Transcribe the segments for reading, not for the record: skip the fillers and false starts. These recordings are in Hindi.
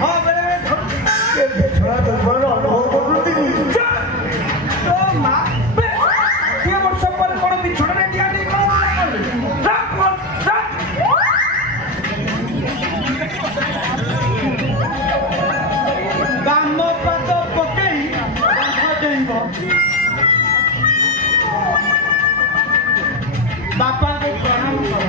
हाँ बेले बेले छड़ा तो बड़ा अनुभव करती तो माँ ये वर्ष पर कौन बिछड़ा ने दिया नहीं कौन रख काम पात पकई देइबो बापा को प्रणाम करो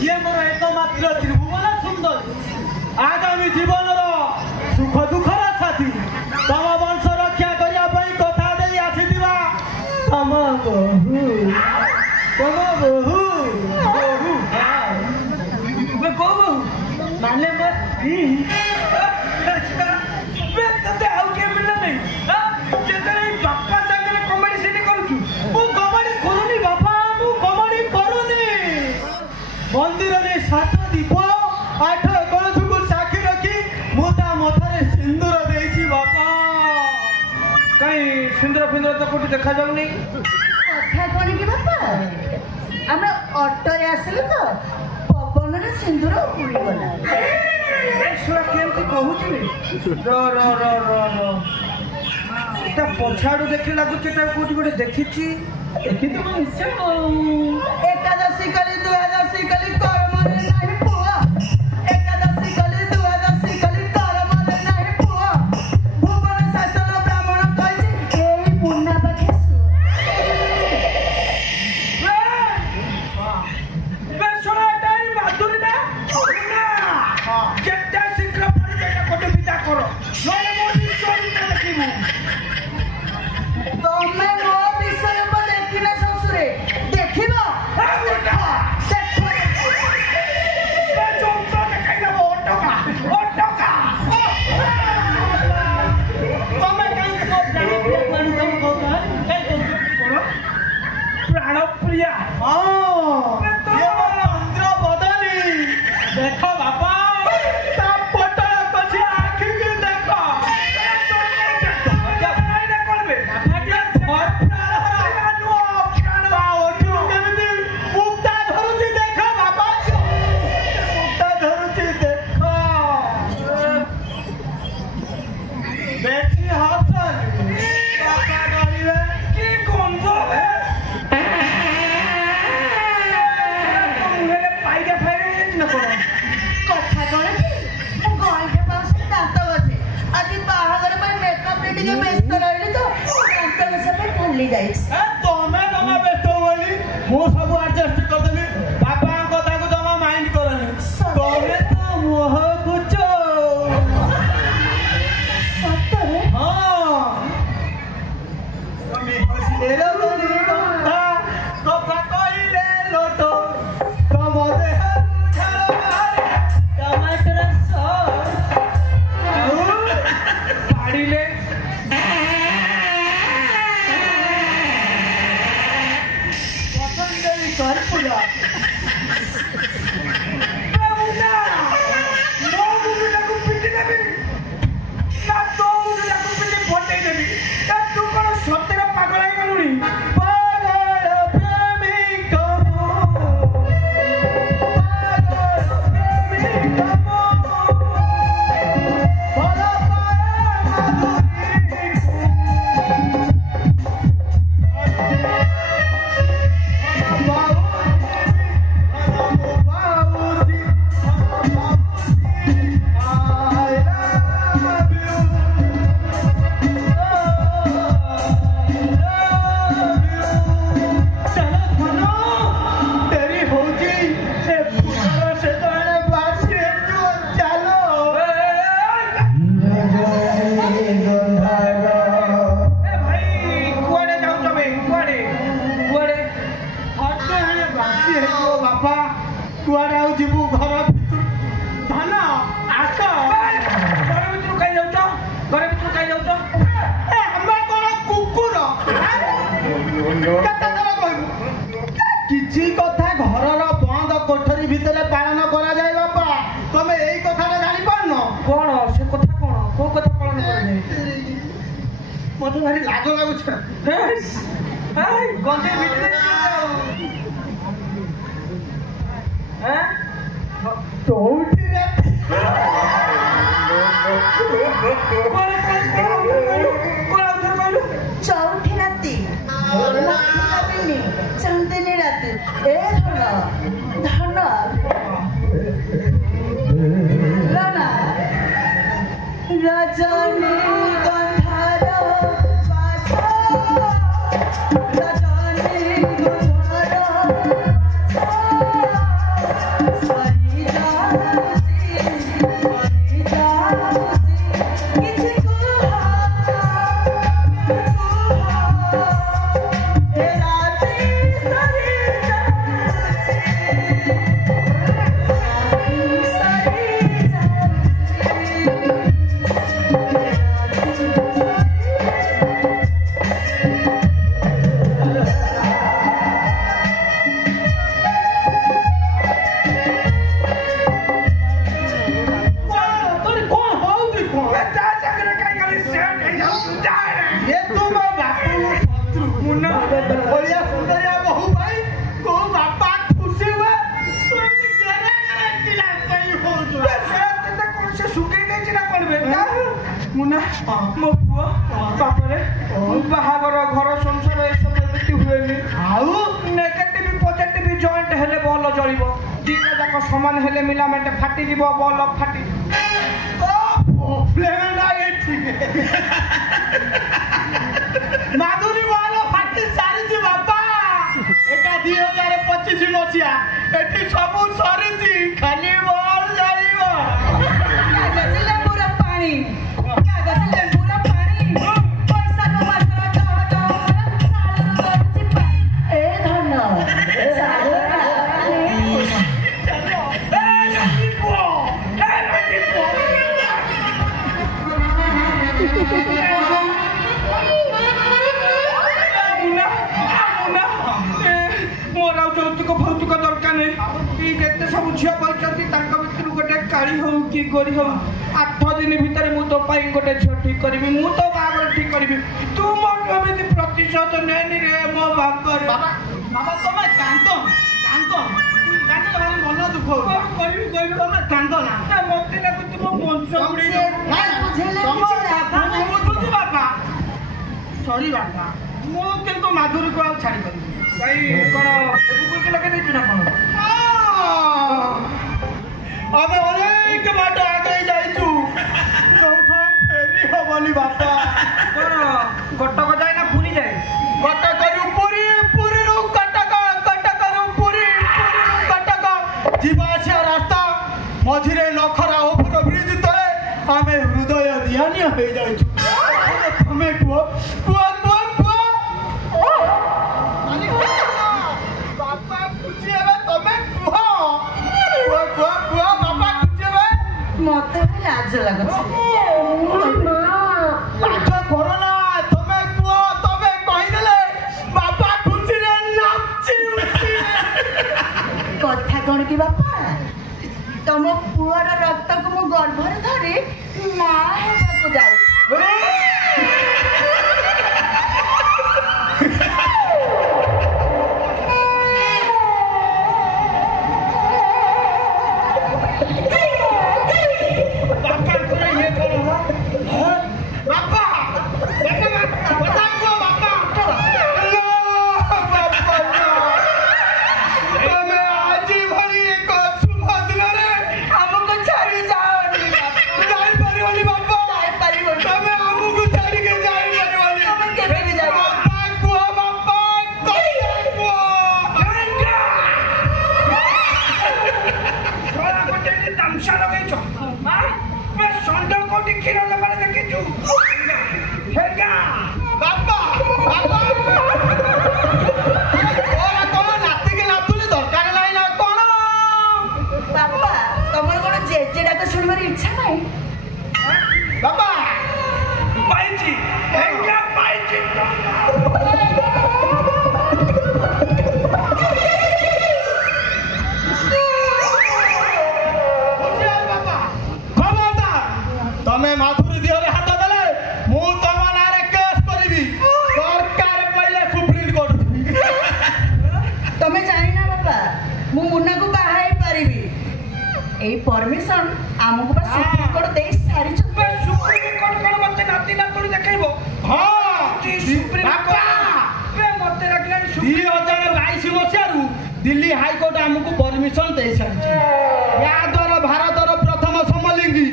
ये मोर एकमात्र त्रिभुवन सुंदर आगामी जीवन सुख दुखर साथी तम वंश रक्षा करने कथा दे आसीथिबा तम बहु बहु माने मत तते आउ के मिले नहीं जेतरे बापा संगे कॉमेडी सीन करूछु मु कॉमेडी करूनी बापा मु कॉमेडी करूनी मंदिर में 7 दीप 8 कलश को साक्षी रखी मोता मथारे सिंदूर देइछि बापा कहीं सिंदूर फिंदूर तो कोठी देखा जाउ नहीं कथा कोन की बापा हमरा ऑटो रे आसले तो पवन रे सिंदूर उड़ी गला सुरा केमती कहूछि रो रो रो रो रो ता पछाडू देखि लागुछि ता कोठी कोठी देखिछि देखि तो निश्चय एकादशी कली द्वादशी कली कर्म रे नाही पुआ एकादशी कली द्वादशी कली कर्म रे नाही पुआ भुवन शासन ब्राह्मण कहि एई पुण्य बखेसु बे सुरा टाई माधुरी ना जेते शीघ्र पड़ी जाय कोटे विदा करो नले मोर विषय ना देखिबू तमे मो विषय पर देखिना ससुरे देखिबो प्राण प्रिया देख बापा तमें जमा व्यस्त बोली मु सब एडजस्ट कर देबी बापा कथा को जमा माइंड करनी तमे तो मोह कुछ सतरे हां तमे हसिले रो कथा कइले लोटो तम देह छाड़ मारे टमाटर सॉस पाड़ीले कर पूरा बाबूना नो मुझे को पिटी देबी ना तो मुझे को पिटी फोटे देबी ए तू कोन सतेरे पागल आइ गलुनी पागल प्रेमिक मो भला किसी कथा घर बंद कोठरी भितर पालन करा जाए बापा तमे एई कथा जानी पारनो कोन से कथा कोन को कथा पालन करा जाए ମତେ ଭାରି ଲାଜ ଲାଗୁଛି ଗଞ୍ଜେଇ ଭିତରେ ଚଉଠି ରାତି ଚଉଠି ରାତି ଚାନ୍ଦିନୀ ରାତି ଏ ଧନ ରଜନୀ ଗନ୍ଧାର ବାସ ରଜନୀ ଗନ୍ଧାର ସରି ଯାଉଛି କିଛି କୁହ ଏ ରାତି ସରି मुना मो पुआ बापरे बाहागर घर संसार एसब एमती हुए आउ नेगेटिव पॉजिटिव जॉइंट हेले बॉल जलिब दिन जाक समान हेले मिलामेंट फाटी जीव बॉल फाटी माधुरी बॉल फाटी सारी बापा एटा 2025 मसिया एठी सब सरी खाली बॉल जलिब पूरा पानी पूरा पानी पैसा ए धन मोर यौतुक भौतुक दरकार नहीं ये सब झील बोलती गोटे काली हो कि गोरी हो 8 दिन भितर मु तो गोटे झील ठीक करी मु तो बागर ठीक करी तू मोर एमती प्रतिशत नेनी रे मो बाबा बाबा तुम कांद मन दुख तुम कांद ना मत लगू तुम वंश बाबा सॉरी बाबा मु किंतु माधुरी को छाड़ी कर भाई कौन लगे नहीं ना कौन अबे अनेक बाट आगे जाइछु फेरी हबनी बापा कौन कटक जाए ना पुरी जाए कटक पुरी पुरी रु कटक कटक रु पुरी कटक जीवा आसिया रास्ता मझिरे लखरा ओभर ब्रिज तले आमे हृदय दियानिया हो जाइछु तमे कुआ कुआ कुआ कुआ बापा कुचिएबे तमे कुआ कुआ कुआ कुआ बापा कुचिएबे मते भी लाज लागछ लाज कोरोना तमे कुआ तमे कहि देले बापा खुशिरे नाची उठी कथा कोन की बापा तम पुअर रक्त को मु गर्भर धरी ना हेबा को जाऊ ଏଇ ପରମିଶନ ଆମକୁ ବା ସୁପ୍ରିମକୋର୍ଟ ଦେଇ ସାରିଛନ୍ତି। ସୁପ୍ରିମକୋର୍ଟ କଣ ମତେ ନାତି ନାତୁଣୀ ଦେଖେଇବ? ମତେ ଡାକିଲାଣି 2022 ମସିହାରୁ ଦିଲ୍ଲୀ ହାଇକୋର୍ଟ ଆମକୁ ପରମିଶନ ଦେଇ ସାରିଛି। ଏହା ଦ୍ୱାରା ଭାରତର ପ୍ରଥମ ସମଲିଙ୍ଗୀ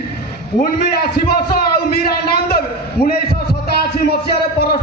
ଉନ୍ମୀ